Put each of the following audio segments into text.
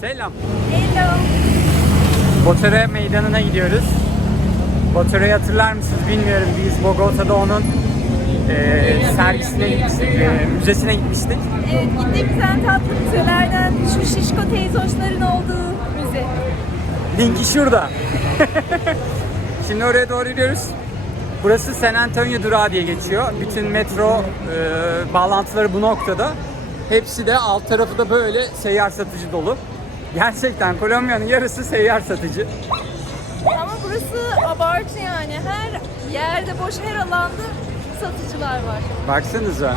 Selam. Hello. Botero meydanına gidiyoruz. Botero'yu hatırlar mısınız bilmiyorum. Biz Bogota'da onun sergisine gitmiştik, müzesine gitmiştik. Evet, gittiğimiz en tatlı müzelerden şu şişko teyzoşların olduğu müze. Linki şurada. Şimdi oraya doğru gidiyoruz. Burası San Antonio durağı diye geçiyor. Bütün metro bağlantıları bu noktada. Hepsi de alt tarafı da böyle seyyar satıcı dolu. Gerçekten Kolombiya'nın yarısı seyyar satıcı. Ama burası abartı yani. Her yerde, boş her alanda satıcılar var. Baksanıza.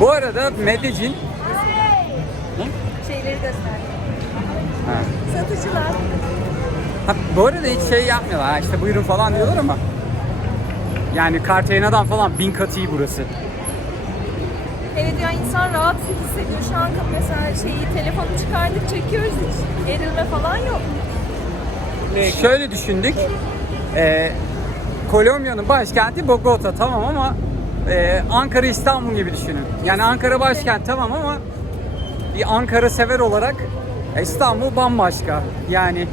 Bu arada Medellin... Şeyleri gösterdim. Ha. Satıcılar. Ha, bu arada hiç şey yapmıyorlar. Ha, işte buyurun falan diyorlar ama. Yani Cartagena'dan falan 1000 kat iyi burası. Evet ya, insan rahat hissediyor. Şu an mesela telefonu çıkardık, çekiyoruz, hiç gerilme falan yok. Şöyle düşündük. Kolombiya'nın başkenti Bogota, tamam, ama Ankara, İstanbul gibi düşünün. Yani Ankara başkent tamam ama bir Ankara sever olarak İstanbul bambaşka. Yani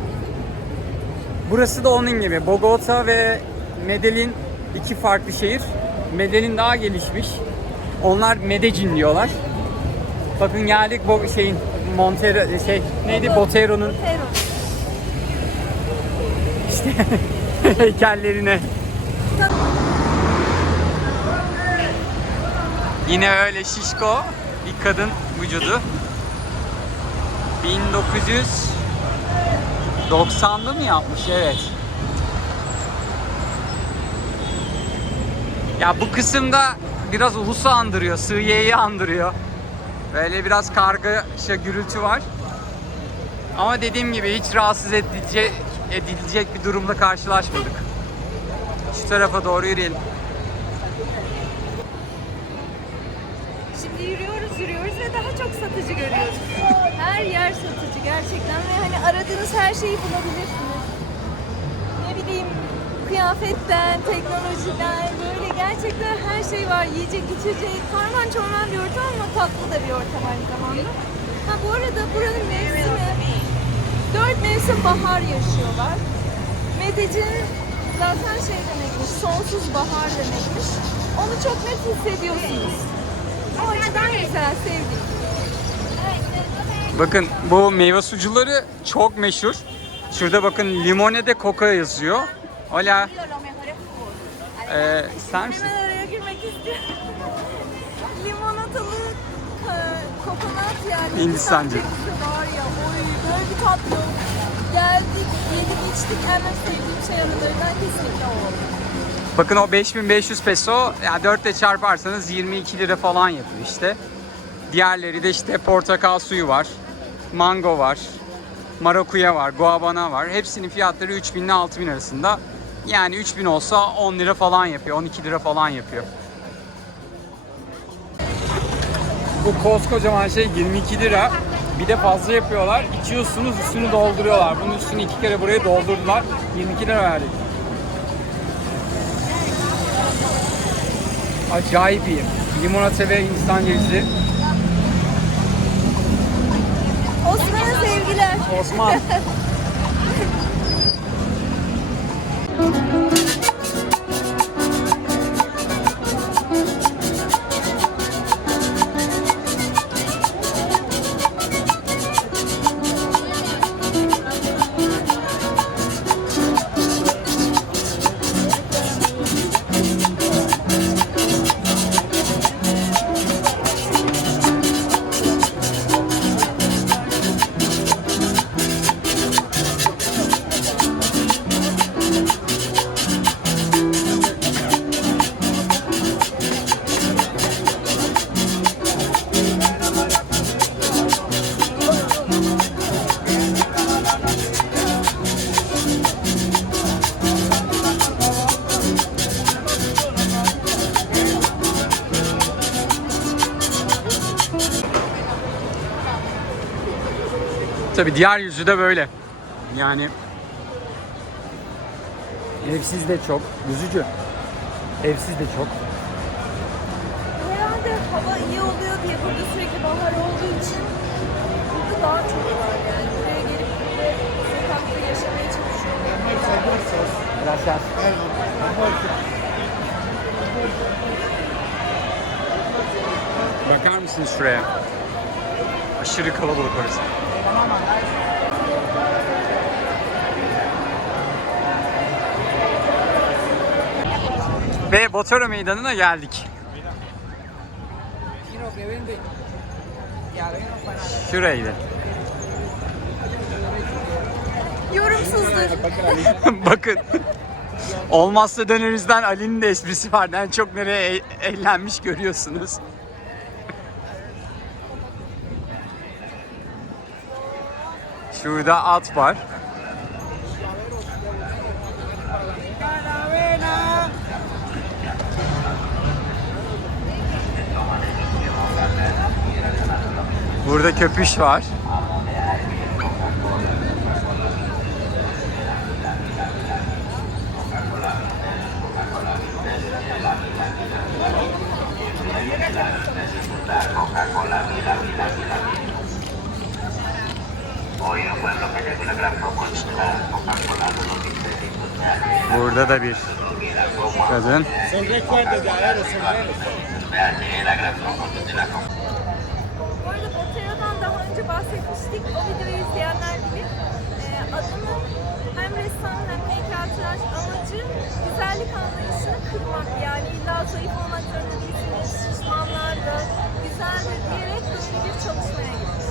burası da onun gibi. Bogota ve Medellin iki farklı şehir. Medellin daha gelişmiş. Onlar Medellin diyorlar. Bakın geldik bu Montero neydi? Botero'nun işte heykellerine. Yine öyle şişko bir kadın vücudu. 1990'lı mı yapmış? Evet. Ya bu kısımda biraz ulusu andırıyor, Sığıye'yi andırıyor. Böyle biraz kargaşa, gürültü var. Ama dediğim gibi hiç rahatsız edilecek bir durumla karşılaşmadık. Şu tarafa doğru yürüyelim. Şimdi yürüyoruz ve daha çok satıcı görüyoruz. Her yer satıcı gerçekten ve hani aradığınız her şeyi bulabilirsiniz. Ne bileyim, kıyafetten, teknolojiden, böyle gerçekten her şey var. Yiyecek, içecek, karman çorman bir ortam ama tatlı da bir ortam aynı zamanda. Ha, bu arada buranın mevsimi, 4 mevsim bahar yaşıyorlar. Medellin zaten demekmiş, sonsuz bahar demekmiş. Onu çok net hissediyorsunuz. O açıdan güzel, sevdim. Bakın bu meyve sucuları çok meşhur. Şurada bakın limonade coca yazıyor. Hola. İster misin? Hemen araya girmek istiyorum. Limonatalı kokonat yani. Hindistancı. Var ya, oy böyle bir tatlı. Geldik, yedik, içtik. En sevdiğim şey aralarından kesinlikle o. Bakın o 5500 peso, yani 4 ile çarparsanız 22 lira falan yapıyor işte. Diğerleri de işte portakal suyu var, mango var, marakuya var, guabana var. Hepsinin fiyatları 3000 ile 6000 arasında. Yani 3000 olsa 10 lira falan yapıyor, 12 lira falan yapıyor. Bu koskocaman şey 22 lira. Bir de fazla yapıyorlar. İçiyorsunuz, üstünü dolduruyorlar. Bunun üstünü 2 kere buraya doldurdular. 22 lira verdik. Acayip iyi. Limonata ve Hindistan cevizi. Osman'a sevgiler. Osman. Tabii diğer yüzü de böyle. Yani evsiz de çok, üzücü. Evsiz de çok. Herhalde hava iyi oluyor diye burada sürekli bahar olduğu için burada daha çok var yani. Buraya gelip burada sokakta yaşamaya çalışıyorum. Gracias. Bakar mısınız şuraya? Aşırı kalabalık orası. Ve Botero Meydanı'na geldik. Şuraydı. Yorumsuzdur. Bakın. Olmazsa dönerizden Ali'nin de esprisi vardı. En çok nereye eğlenmiş görüyorsunuz. Şurada at var. Burada köpüş var. Burada da bir kadın. Bu arada Botero'dan daha önce bahsetmiştik. O videoyu izleyenler bilir. Adamın hem ressam hem heykeltıraş amacı güzellik anlayışını kırmak. Yani illa zayıf olmak zorunda değilsiniz. Şişmanlar da güzeldir diyerek böyle bir çalışmaya gitmiş.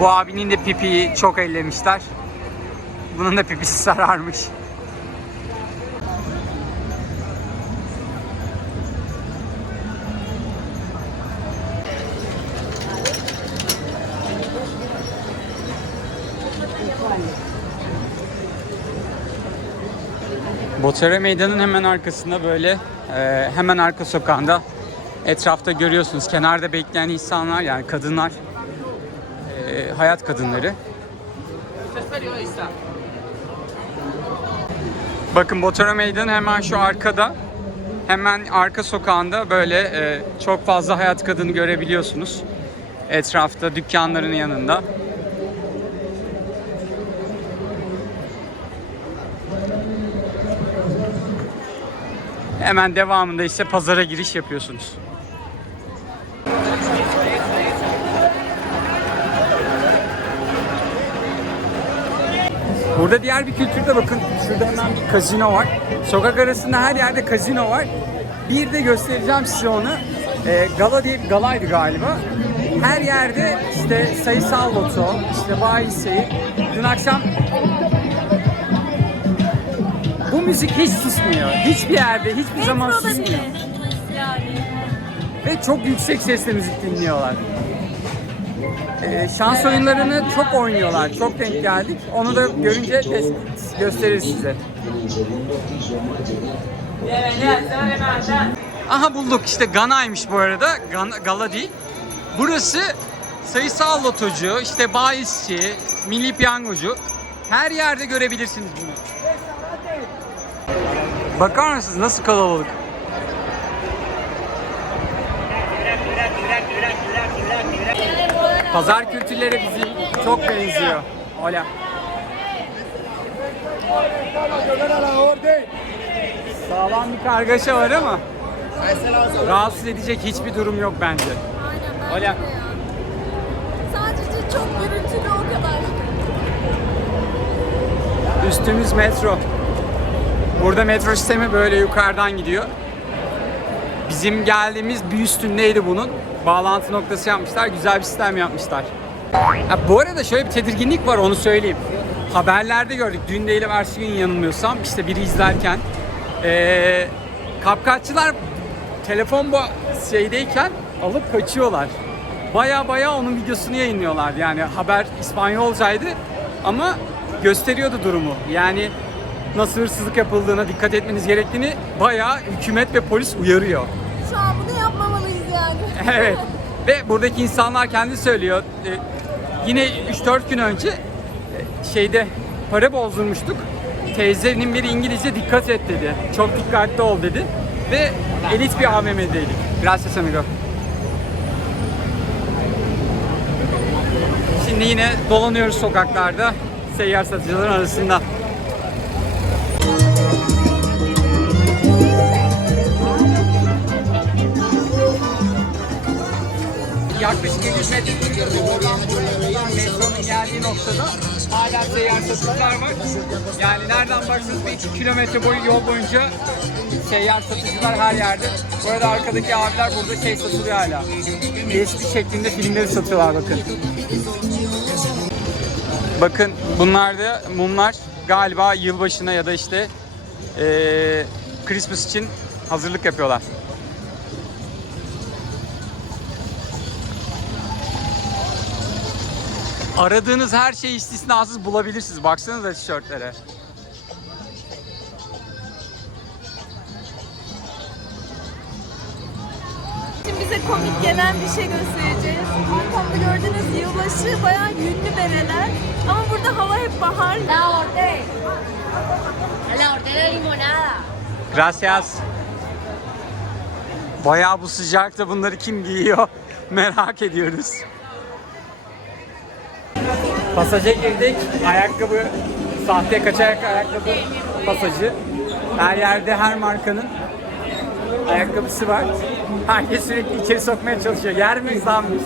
Bu abinin de pipiyi çok ellemişler. Bunun da pipisi sararmış. Botero Meydanı'nın hemen arkasında böyle hemen arka sokağında etrafta görüyorsunuz kenarda bekleyen insanlar yani kadınlar hayat kadınları. Bakın Botero Meydanı hemen şu arkada hemen arka sokağında böyle çok fazla hayat kadını görebiliyorsunuz. Etrafta dükkanların yanında. Hemen devamında ise pazara giriş yapıyorsunuz. Burada diğer bir kültürde bakın şurada hemen bir kazino var. Sokak arasında her yerde kazino var. Bir de göstereceğim size onu. Gala diye bir galaydı galiba. Her yerde işte sayısal loto, işte bahis. Dün akşam bu müzik hiç susmuyor. Hiçbir yerde, hiçbir zaman Metroda susmuyor. bile. Yani. Ve çok yüksek sesle müzik dinliyorlar. Şans oyunlarını çok oynuyorlar. Çok denk geldik. Onu da görünce gösteririz size. Aha bulduk. İşte Gana'ymış bu arada. Gala değil. Burası sayısal lotocu, işte bahisçi, milli piyangocu. Her yerde görebilirsiniz bunu. Bakar mısınız nasıl kalabalık? Pazar kültürleri bizim çok benziyor. Hola. Sağlam bir kargaşa var ama rahatsız edecek hiçbir durum yok bence. Aynen Hola. bence de ya. Sadece çok gürültülü o kadar. Üstümüz metro. Burada metro sistemi böyle yukarıdan gidiyor. Bizim geldiğimiz bir üstündeydi bunun. Bağlantı noktası yapmışlar. Güzel bir sistem yapmışlar. Ha, bu arada şöyle bir tedirginlik var onu söyleyeyim. Haberlerde gördük. Dün değil evvelsi gün yanılmıyorsam işte biri izlerken Kapkaççılar telefon bu şeydeyken alıp kaçıyorlar. Baya onun videosunu yayınlıyorlar. Yani haber İspanyolcaydı ama gösteriyordu durumu. Yani nasıl hırsızlık yapıldığına dikkat etmeniz gerektiğini bayağı hükümet ve polis uyarıyor. Şu an bunu yapmamalıyız yani. Evet. Ve buradaki insanlar kendi söylüyor. Yine 3-4 gün önce şeyde para bozdurmuştuk. Teyzenin biri İngilizce dikkat et dedi. Çok dikkatli ol dedi. Ve elit bir AVM'deydik. Gracias amigo. Şimdi yine dolanıyoruz sokaklarda seyyar satıcıların arasında. Yaklaşık 700 metre oradan buraya kadar metronun geldiği noktada hala seyyar satıcılar var. Yani nereden baksanız bir 2 kilometre boyu yol boyunca seyyar satıcılar her yerde. Bu arada arkadaki abiler burada şey satılıyor hala. Eski şeklinde filmleri satıyorlar bakın. Bakın bunlar da mumlar galiba yılbaşına ya da işte Christmas için hazırlık yapıyorlar. Aradığınız her şeyi istisnasız bulabilirsiniz. Baksanıza tişörtlere. Şimdi bize komik gelen bir şey göstereceğiz. Arkamda gördüğünüz yılbaşı bayağı yünlü bereler. Ama burada hava hep bahar. La orden. La orden de limonada. Gracias. Bayağı bu sıcakta bunları kim giyiyor merak ediyoruz. Pasaja girdik. Ayakkabı, sahte kaçak ayakkabı pasajı. Her yerde her markanın ayakkabısı var. Herkes sürekli içeri sokmaya çalışıyor. Yer miyiz lan biz?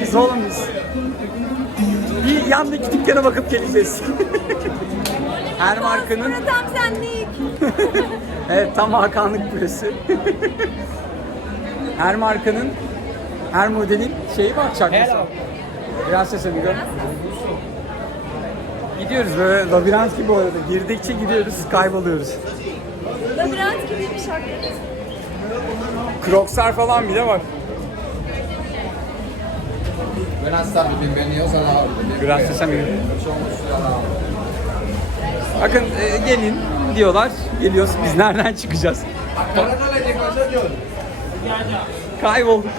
Biz oğlum biz. Bir yandaki dükkana bakıp geleceğiz. Her markanın... Burası tam senlik. Evet, tam Hakanlık burası. Her markanın, her modelin şeyi var, çakması. Gracias amigo. Gidiyoruz böyle labirent gibi orada. Girdikçe gidiyoruz, kayboluyoruz. Labirent gibi bir şarkı. Crocs'lar falan bile var. Buenas tardes, bienvenidos a la orden. Gracias amigo. Bakın gelin diyorlar. Geliyoruz. Biz nereden çıkacağız? Kaybolduk.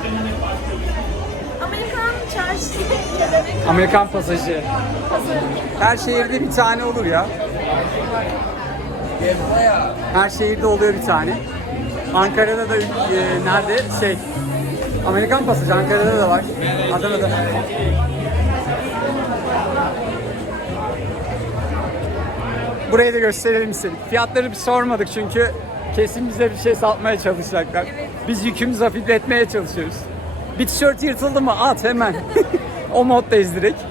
Amerikan çarşısı demek. Amerikan pasajı. Her şehirde bir tane olur ya. Her şehirde oluyor bir tane. Ankara'da da nerede Amerikan pasajı Ankara'da da var. Adana'da. Burayı da gösterelim istedik. Fiyatları bir sormadık çünkü kesin bize bir şey satmaya çalışacaklar. Biz yükümüzü hafifletmeye çalışıyoruz. Bir tişört yırtıldı mı at hemen. O moddayız direkt.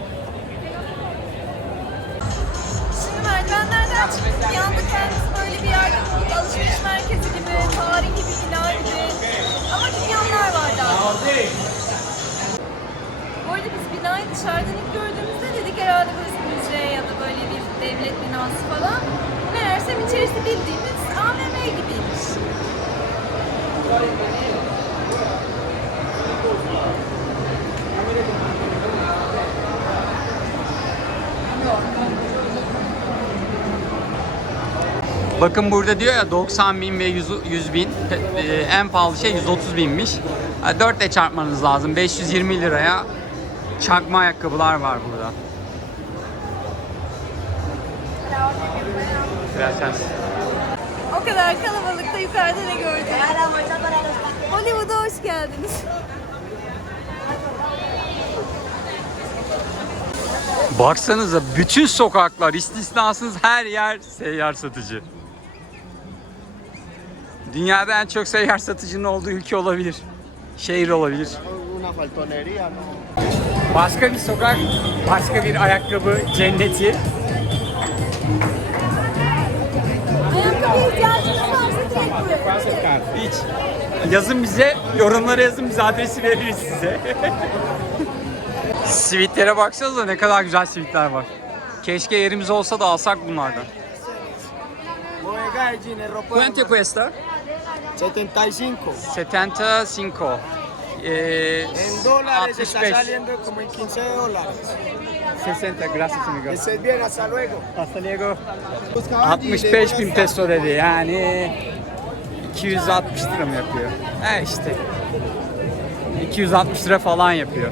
Şimdi merdivenlerden çıktık. Yanda kendisi böyle bir yerde alışveriş merkezi gibi, tarihi bir bina gibi. Ama dükkanlar var daha. Bu arada biz binayı dışarıdan ilk gördüğümüzde dedik herhalde burası müze ya da böyle bir devlet binası falan. Meğersem içerisi bildiğimiz AVM gibiymiş. Bakın burada diyor ya 90.000 ve 100.000 en pahalı şey 130.000'miş. 4 ile çarpmanız lazım. 520 liraya çakma ayakkabılar var burada. Gracias. O kadar kalabalıkta yukarıda ne gördük? Hollywood'a hoş geldiniz. Baksanıza bütün sokaklar istisnasız her yer seyyar satıcı. Dünyada en çok seyyar satıcının olduğu ülke olabilir. Şehir olabilir. Başka bir sokak, başka bir ayakkabı cenneti. Ayakkabıya ihtiyacınız varsa direkt buraya. Hiç. Yazın bize, yorumlara yazın, biz adresi veririz size. Sivitlere baksanıza ne kadar güzel sivitler var. Keşke yerimiz olsa da alsak bunlardan. jeans, es ropa de Quanto marca. cuesta? 75. 75. En dólares está 65. saliendo como en 15 dólares. 60. Gracias amigo. Estés bien, hasta luego. Hasta luego. 65 bin peso dedi yani 260 lira mı yapıyor? İşte 260 lira falan yapıyor.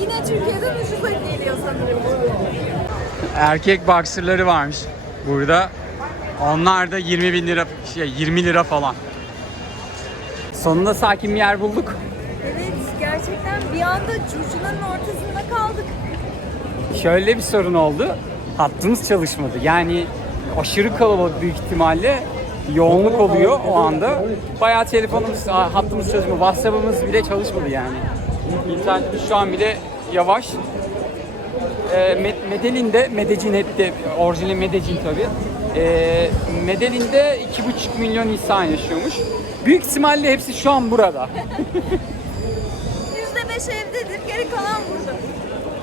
Yine Türkiye'den ucuza geliyor sanırım. Erkek boxer'ları varmış burada. Onlar da 20 bin lira, 20 lira falan. Sonunda sakin bir yer bulduk. Evet, gerçekten bir anda curcunanın ortasında kaldık. Şöyle bir sorun oldu. Hattımız çalışmadı. Yani aşırı kalabalık büyük ihtimalle yoğunluk oluyor o anda. Bayağı telefonumuz, hattımız çalışmıyor. WhatsApp'ımız bile çalışmadı yani. İnternetimiz şu an bile yavaş. Medellin'de, Medellin'de, orijinali Medellin tabii. Medellin'de 2,5 milyon insan yaşıyormuş. Büyük ihtimalle hepsi şu an burada. %5 evdedir, geri kalan burada.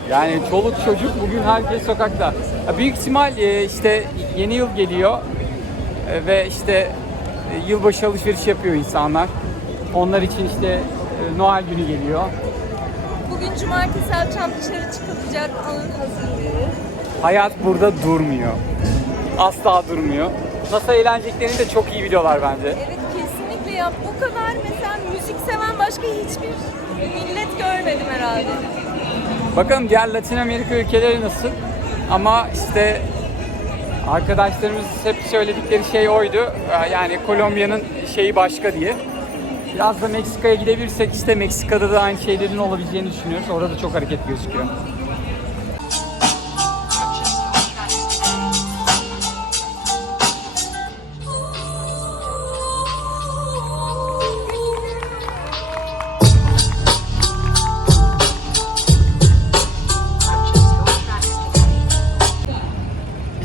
Yani çoluk çocuk bugün herkes sokakta. Büyük ihtimal işte yeni yıl geliyor ve işte yılbaşı alışveriş yapıyor insanlar. Onlar için işte Noel günü geliyor. Bugün cumartesi akşam dışarı çıkılacak, onun hazırlığı. Hayat burada durmuyor. Asla durmuyor. Nasıl eğleneceklerini de çok iyi biliyorlar bence. Evet, kesinlikle ya. Bu kadar mesela müzik seven başka hiçbir millet görmedim herhalde. Bakalım diğer Latin Amerika ülkeleri nasıl? Ama işte arkadaşlarımız hep söyledikleri şey oydu. Yani Kolombiya'nın şeyi başka diye. Biraz da Meksika'ya gidebilirsek işte Meksika'da da aynı şeylerin olabileceğini düşünüyoruz. Orada da çok hareket gözüküyor.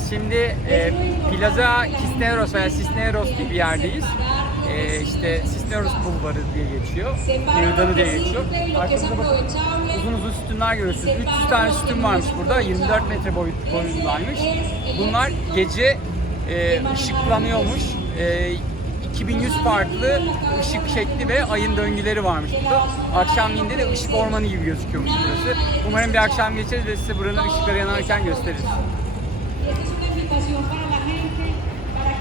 Şimdi Plaza Cisneros veya Cisneros gibi bir yerdeyiz. İşte Cisneros Bulvarı diye geçiyor. Meydanı diye geçiyor. Arkamızda bakın uzun uzun sütunlar görüyorsunuz. 300 tane sütun varmış burada. 24 metre boyundaymış. Bunlar gece ışıklanıyormuş. 2100 farklı ışık şekli ve ayın döngüleri varmış burada. Akşamleyin de ışık ormanı gibi gözüküyormuş burası. Umarım bir akşam geçeriz ve size buranın ışıkları yanarken gösteririz.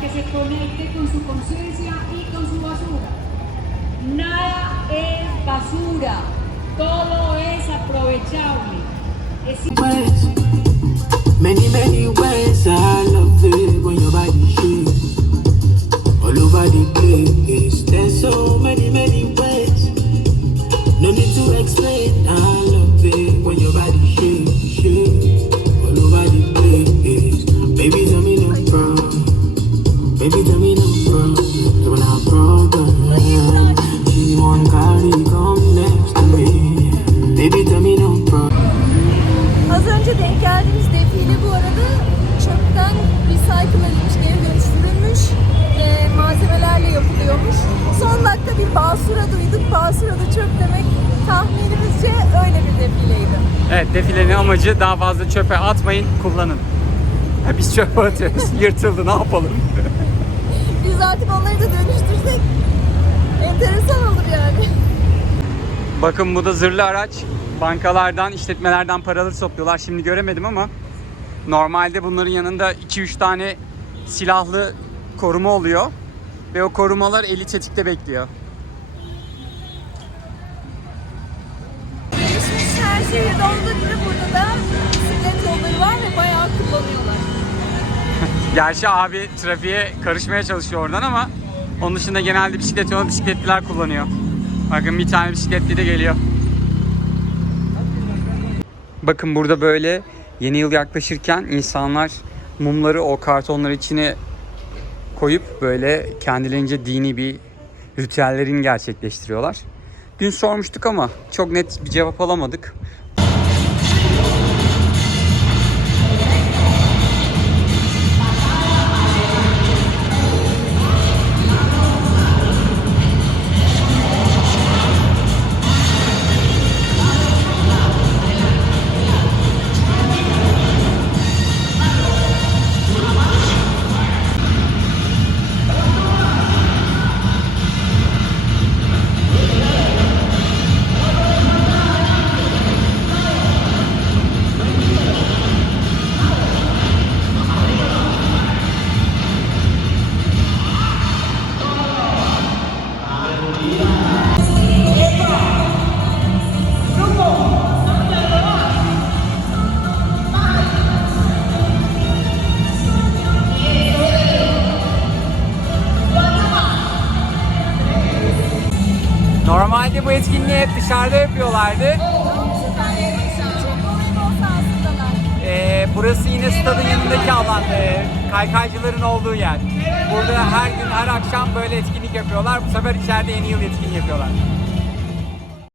Que se conecte con su conciencia y con su basura. Nada es basura, todo es aprovechable. Many, many ways I love it when your body shakes all over the place. There's so many, many ways. No need to explain. I love it when your body shakes all over the place. Baby, tell me no problem. Baby, tell me no problem. When I'm broken, she won't carry come next to me. Baby, tell me no problem. Az önce denk geldiğimiz defile bu arada çöpten recycle edilmiş, geri dönüştürülmüş malzemelerle yapılıyormuş. Son dakika bir basura duyduk. Basura da çöp demek, tahminimizce öyle bir defileydi. Evet, defilenin amacı daha fazla çöpe atmayın, kullanın. Biz çöpe atıyoruz, yırtıldı, ne yapalım? Biz artık onları da dönüştürsek enteresan olur yani. Bakın bu da zırhlı araç. Bankalardan, işletmelerden paraları topluyorlar. Şimdi göremedim ama normalde bunların yanında 2-3 tane silahlı koruma oluyor. Ve o korumalar eli tetikte bekliyor. Gelişmiş her şehirde olduğu gibi burada da bisiklet yolları var ve bayağı kullanıyorlar. Gerçi abi trafiğe karışmaya çalışıyor oradan ama onun dışında genelde bisiklet yolu bisikletliler kullanıyor. Bakın bir tane bisikletli de geliyor. Bakın burada böyle yeni yıl yaklaşırken insanlar mumları o kartonlar içine koyup böyle kendilerince dini bir ritüellerini gerçekleştiriyorlar. Dün sormuştuk ama çok net bir cevap alamadık. bu etkinliği hep dışarıda yapıyorlardı. Burası yine stadın yanındaki alan, kaykaycıların olduğu yer. Burada her gün, her akşam böyle etkinlik yapıyorlar. Bu sefer içeride yeni yıl etkinliği yapıyorlar.